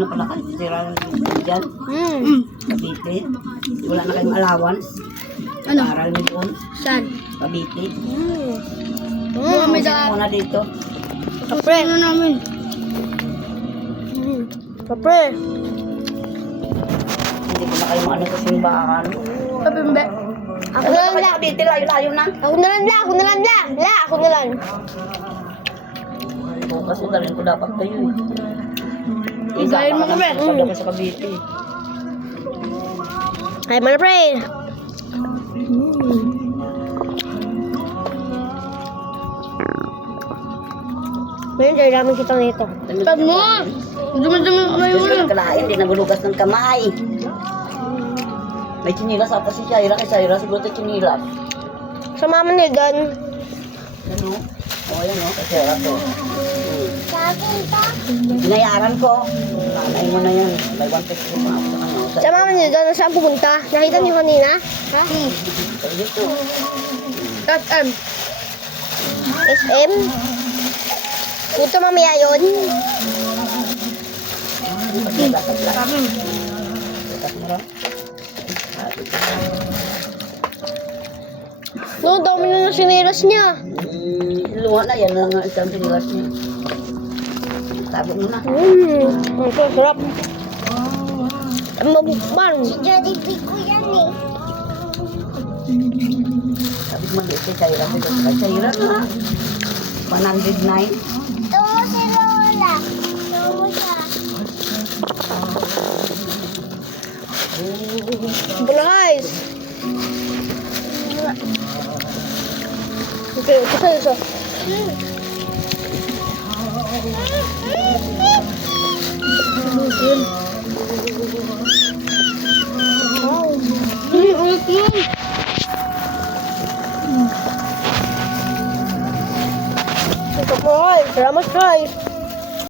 na pala kayo. Sira lang dyan. Cavite. Wala na kayong allowance. Ano? Aral mo doon. Saan? Cavite. May Pusit muna dito. Kapre. Ano namin? Kapre. Hindi ko na kayo maano sa simbahan. Kapimbe. Ako na lang kayo Cavite. Layo-layo na. Ako na lang, ako na lang, ako na lang. Bukas mo dalhin ko dapat kayo. Dalhin mo kami. Sabi ako sa Cavite. Ay, mana pre. Ngayon, dahil namin kita nito. Pag mo! Dumi-dumi ko na Kasi ko nagkalain, hindi nagulugas ng kamay. May chinilas ata si Shaira. Kay Shaira siguro ito chinilas. Sa mama niya doon. Ano? O, yan o. Kay Shaira to. Binayaran ko. Nanay mo na yan. May 150 pa ako sa ano. Sa mama niya doon, saan pupunta? Nakita niyo kanina? Ha? Dito. SM. SM? Dito mamaya yun. No, dami na ng sinilas niya. Luha na yan lang ang isang sinilas niya. Tabi mo na. Ang sarap. Ang mabukban. Si Jollibee ko yan eh. Sabi mo dito kay Shaira. Kay Shaira na. 109. Ito mo si Lola. Ito mo siya. Bula guys. Okay, isa. Wow. Ulit yun. Ito po guys. Salamat guys.